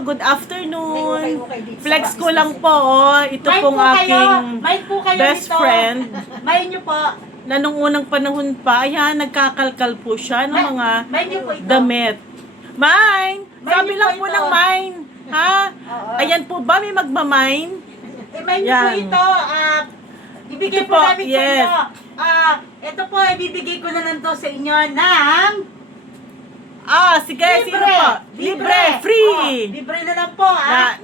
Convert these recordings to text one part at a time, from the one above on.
good afternoon. Okay, dito Flex sa ko lang po, oh. Ito May pong po kayo. aking May po kayo best dito. friend May nyo po. na nung unang panahon pa, ayan, nagkakalkal po siya ng mga May nyo po ito. damit. Mine! May Sabi niyo lang po po ito. ng mine. Ha? Oo. Ayan po ba, may magmamine? May nyo po Yan. ito. Ibigay Ito po po, namin sa yes. inyo. Ito po, ibibigay ko na lang to sa inyo ng Sige, sino po? Libre, free! Libre na lang po,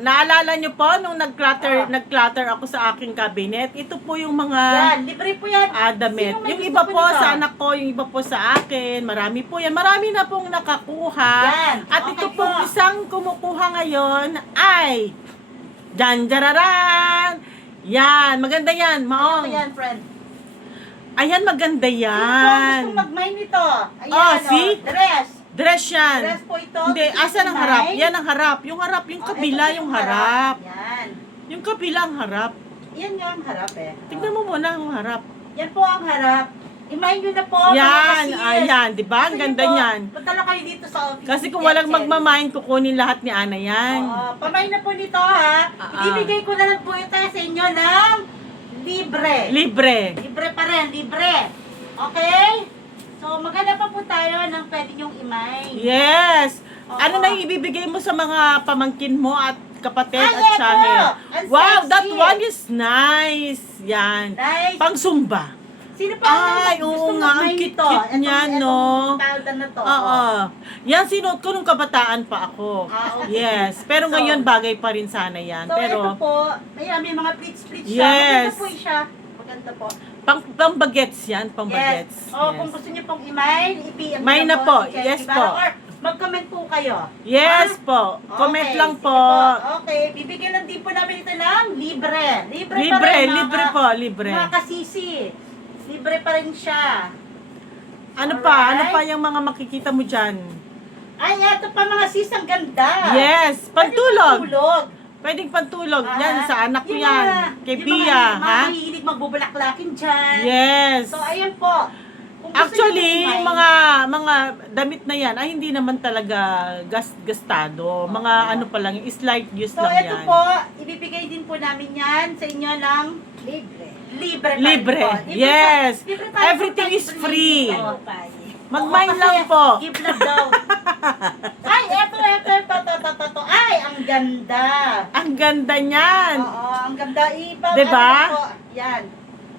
Naalala nyo po, nung nag-clutter ako sa aking cabinet, ito po yung mga Yan, libre po yan. damit. Sino may Yung gusto iba po po nito? sa anak ko, yung iba po sa akin, marami po yan. Marami na pong nakakuha. Yan, At okay ito po. pong isang kumukuha ngayon ay Janjararan! Yan, maganda yan, Ano Maong. yan, friend? Ayan, maganda Sino po yan. gusto mag-mine nito? Ayan, Oh, see? Dress. Dress yan. Dress po ito. Hindi, Gusto asan niyo ang harap? mag-mine? Yan ang harap. Yung harap, yung kabila, Ito po yung harap. Yan. Yung kabila ang harap. Yan nga ang harap eh. Tignan mo muna ang harap. Yan po ang harap. I-mine nyo na po. Yan, mga ayan, di ba? Ang Gusto ganda niyo po, niyan. Punta lang kayo dito sa office. Kasi kung ni walang Jensen. magmamain, kukunin lahat ni Ana yan. Pamay na po nito ha. Ibibigay ko na lang po ito sa inyo ng libre. Libre. Libre pa rin, libre. Okay? So, maghanap pa po tayo ng pwede nyong imay. Yes. Oo. Ano na yung ibibigay mo sa mga pamangkin mo at kapatid Ay, at eto! tsahe? Ang Wow, sexy. that one is nice. Yan. Nice. Pang Zumba. Sino pa Ay, ang oo gusto nga, ang mag-mine cute-cute nito? niyan, Etong no? powder na to. Oo. Yan, sinuot ko nung kabataan pa ako. Okay. Yes. Pero So, ngayon, bagay pa rin sana yan. So, ito Pero, po, may mga pleats-pleats siya. Yes. Maganda po siya. Maganda po. pang bagets yan. Pang bagets. Yes. Kung gusto niyo pong i-mine, i-PM Mine na po. si Chen Yes Ibarra, po. Or mag-comment po kayo. Yes Ha? po. Comment Okay, lang sige po. Okay, bibigyan lang din po namin ito ng libre. Libre, pa Libre, rin, libre po, libre. Mga kasisi. Libre pa rin siya. Ano pa? Ano Alright. pa yung mga makikita mo dyan? Ay, ito pa mga sis, ang ganda. Yes, Pwede pantulog. pantulog. Pwedeng pantulog. Ah, Yan, sa anak ko yung yan. mga- Kay yung Pia, mga ha? mahilig magbubulaklakin dyan. Yes. So, ayan po. Kung gusto Actually, niyo yung i-mine, mga damit na yan ay hindi naman talaga gastado. Mga ano pa lang, slight use So, lang ito yan. po, ibibigay din po namin yan sa inyo ng Libre. libre. pa rin Libre. po. Libre Yes. pa- libre tayo Everything po is tayo free. dito. Mag-mine Oo, lang kasi po. Give love daw. Ay, ito. Ay, ang ganda. Ang ganda niyan. Oo, ang ganda. Diba? Ano po? Yan.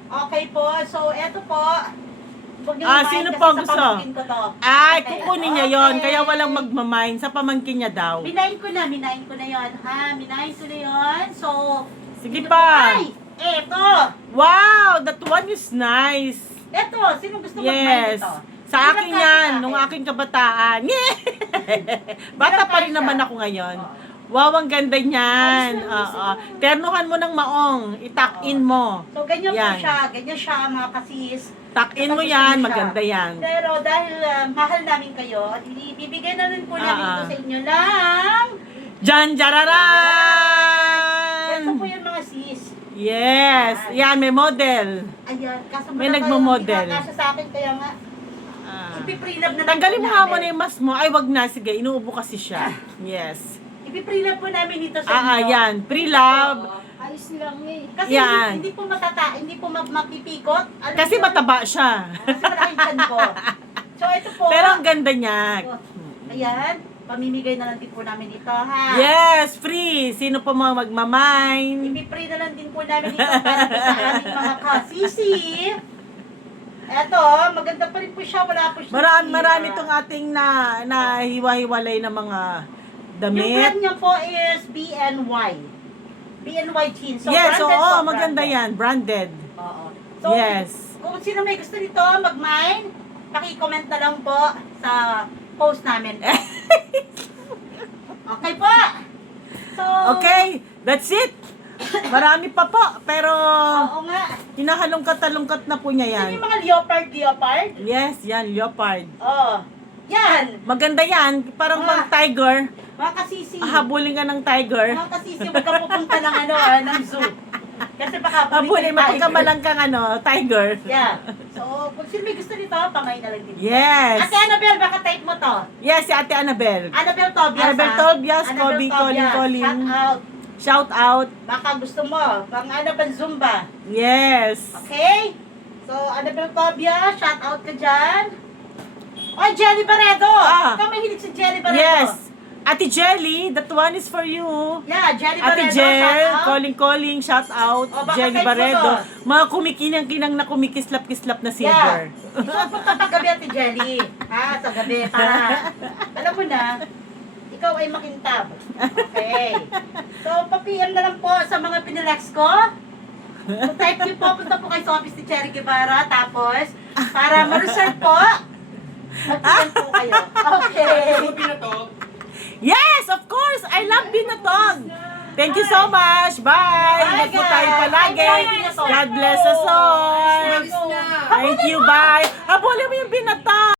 Okay po. So, ito po. Huwag niyo i-mine Sino kasi po sa gusto? pamangkin ko to. Ay, Okay. kukunin niya yon. Okay. Kaya walang magmamine sa pamangkin niya daw. Minahin ko na yon, ha? Minahin ko na yon. So, Sige sino pa. Ay, eto. Wow, that one is nice. Eto, sino gusto mag-mine Yes. ito? Sa Sino akin nagkasa yan, sa nung akin? aking kabataan. Bata pa rin nagkasa? naman ako ngayon. Oo. Wow, ang ganda niyan. Ayos lang, Oo. Ternuhan mo ng maong. Itak-in mo. So, ganyan Yan. po siya. Ganyan siya, mga kasis. Tak-in mo Kapag yan, gusto niyo maganda siya. yan. Pero dahil mahal namin kayo, ibibigay na rin po namin ito Ah. sa inyo lang. Jan Ito Jararan! po yung mga sis. Yes. Yan, may model. Ayan, kaso May wala nagmo-model. kayong sa akin, kaya nga, Ah. ipiprelove na lang Tanggalin po mo nga namin. muna yung mask mo. Ay, wag na. Sige, inuubo kasi siya. Yes. Ipiprelove po namin ito sa inyo. Yan. Pre-love. Oo. Ayos lang eh. Kasi Yan. hindi po hindi po mapipikot. Alam Kasi niyo, mataba siya. Kasi malaki yung tiyan ko. So, ito po. Pero ang ganda niya. Ayan, pamimigay na lang din po namin ito, ha? Yes, free. Sino po mga magmamine? Ipi-free na lang din po namin ito para po sa aming mga kasisi. Eto, maganda pa rin po siya. Wala po siya. Marami itong ating na hiwa-hiwalay na mga Yung damit. brand niya po is BNY. BNY jeans. So, Yes, branded oo, po, maganda branded. yan. Branded. Oo. So, Yes. kung sino may gusto nito mag-mine, paki-comment na lang po sa post namin. Okay po. So, Okay, that's it. Marami pa po, pero oo nga. hinahalongkat-talongkat na po niya Yan yan. yung mga leopard. Yes, yan, leopard. Oh. Yan. Maganda yan, parang Ah. pang tiger. Mga kasisi. Habulin ka ng tiger. Mga kasisi, huwag ka pupunta ng ng zoo. Kasi baka Habulin, tayo. mapagkamalang kang tiger. Yeah. So, kung sino may gusto nito, pangay na lang din. Yes. Ate Annabel, baka type mo to. Yes, si Ate Annabel. Annabel Tobias, Annabel ha? Tobias, Annabel Kobe, Tobias, Colin. Shout out. Shout out. Baka gusto mo, pang Annabel Zumba. Yes. Okay? So, Annabel Tobias, shout out ka dyan. Oy, Jelly Barredo! Ah. Ikaw mahilig si Jelly Barredo. Yes. Ate Jelly, that one is for you. Yeah, Jelly Ate Barredo, shout Jel, out. calling, shout out. Oh, baka Jelly type mo Barredo. to. Mga kumikinang-kinang na kumikislap-kislap na Yeah. silver. Isuot mo kapag gabi, Ate Jelly. Ha, sa gabi, para, alam mo na, ikaw ay makintab. Okay. So, pa-PM na lang po sa mga pinilex ko. Kung type niyo po, punta po kayo sa office ni Cherry Guevara. Tapos, para ma-reserve po, mag-PM po kayo. Okay. Yes, of course. I love Binatog. Thank you so much. Bye. Ingat po tayo palagi. I love Binatog. God bless us all. Thank you. Bye. Habulin mo yung Binatog.